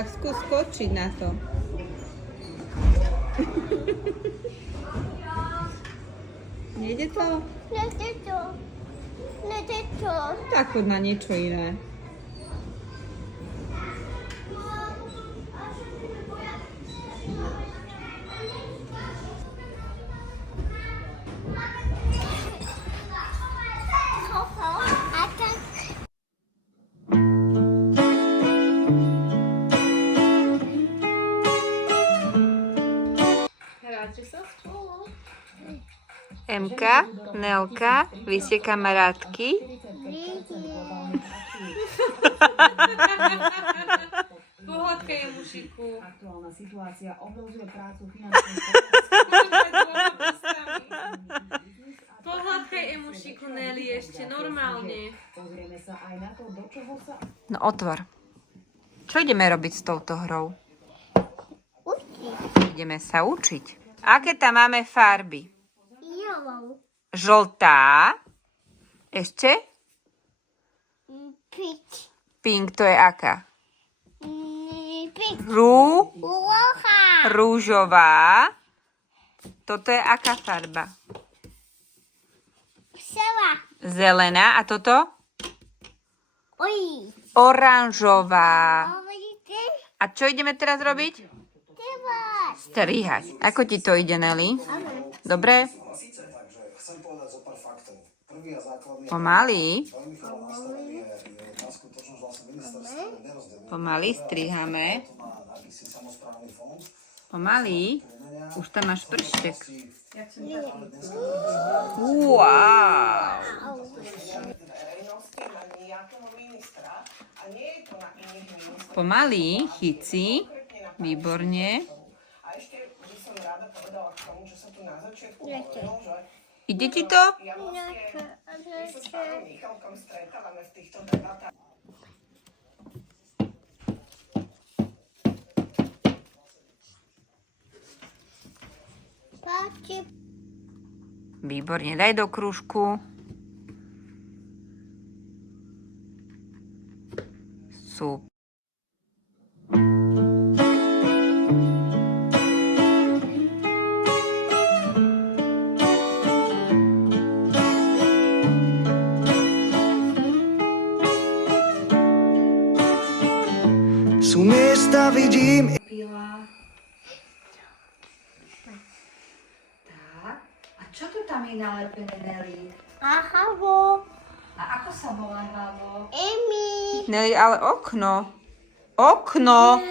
Tak skús skočiť na to. Nejde to? Nejde to. Tak poď na niečo iné. A tak. Hráte sa spolu? Emka, Nelka, vy ste kamarátky? Pohľadka je mušiku. Aktuálna situácia ohrozuje prácu finančných Pohľadka je mušiku, Nelly, ešte normálne. Pozrieme sa aj na to, do čoho sa... No otvor. Čo ideme robiť s touto hrou? Ideme sa učiť. Aké tam máme farby? Yellow. Žltá. Ešte? Peach. Pink, to je aká? Pink. Rúžová. Roja. Toto je aká farba? Sela. Zelená. A toto? Oj. Oranžová. Vidíte? A čo ideme teraz robiť? Teraz. Strihať. Ako ti to ide, Nelly? Dobre? Chcem povedať zo pár faktov. Prvý a základný Pomaly. veľmi chyba nastavený je tá skutočnosť, že vlastne ministerstvo nerozdeluje. Pomaly strihame. To má akýsi samosprávny fond. Pomaly. Už tam máš prštek. Ale Wow. verejnosti na nejakého ministra a nie je to na iných ministrov. Pomaly, chyci. Výborne. A ešte by som rada povedala k tomu, čo sa tu na začiatku hovorilo, že Ide ti to? ja vlastne my sa s pánom Michalkom stretávame v týchto debatách. Páči. Výborne, daj do krúžku. Super. Sú miesta, vidím. Tak. A čo tu tam je nalepené, Nelly? Aha, vo. A ako sa volá hlavo? Emi. Nelly, ale okno. Okno.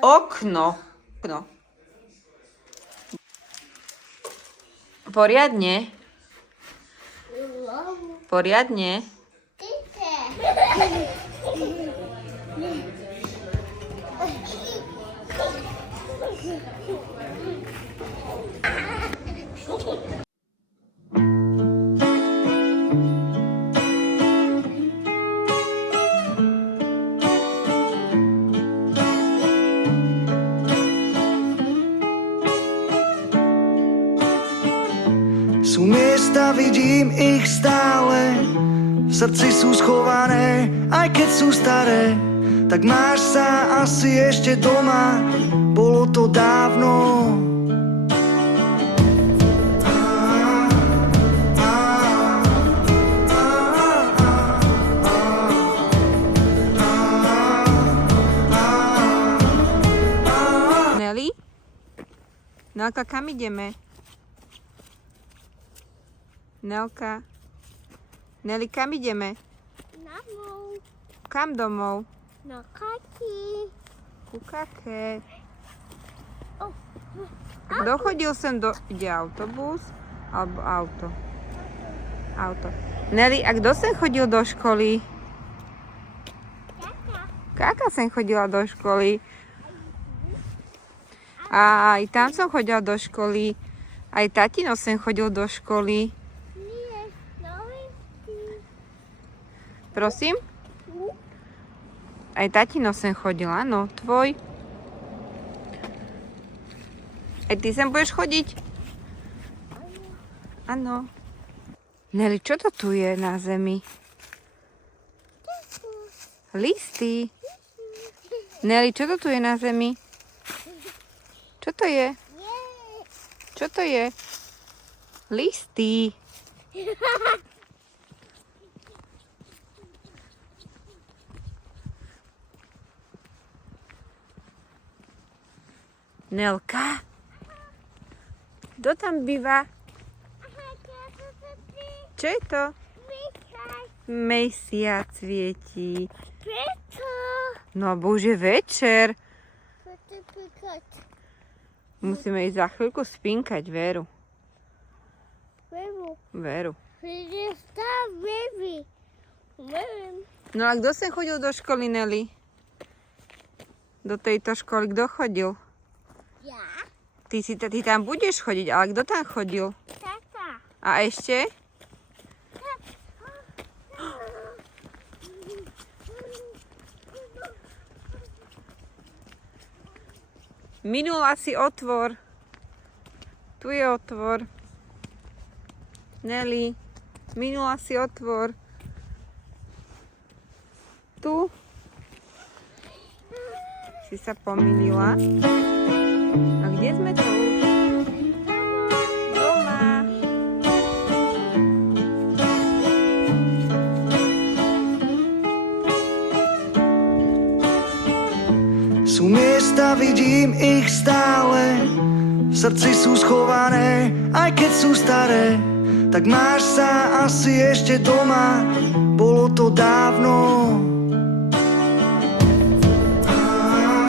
Okno. Okno. Poriadne. Poriadne. Sú miesta, vidím ich stále. V srdci sú schované, aj keď sú staré. Tak máš sa asi ešte doma. Bolo to dávno. Nelly? Nelka, kam ideme? Nelka? Nelly, kam ideme? Namou. Kam domov? Na kati. Ku kake. Oh. Kto chodil sem do... Ide autobus? Alebo auto? Auto. Nelly, a kto sem chodil do školy? Káka sem chodila do školy. A aj tam som chodila do školy. Aj tatino sem chodil do školy. Nie, novinky. Prosím? Aj tatino sem chodil, áno, tvoj. Aj ty sem budeš chodiť? Áno. Nelly, čo to tu je na zemi? Listy. Nelly, čo to tu je na zemi? Čo to je? Čo to je? Listy. Nelka? Kto tam býva? Čo je to? Mesiac svietí. Prečo? No, bože, večer. Prečo pikať? Musíme ísť za chvíľku spinkať Veru. Veru. Veru. Stav, baby. Veru. No a kto sem chodil do školy, Nelly? Do tejto školy kto chodil? Ja? Ty tam budeš chodiť, ale kto tam chodil? Tata. A ešte? Minula si otvor. Tu je otvor. Nelly, minula si otvor. Tu. Si sa pomýlila. A kde sme tu? Doma. Sú miesta, vidím ich stále, v srdci sú schované, aj keď sú staré. Tak máš sa asi ešte doma, bolo to dávno.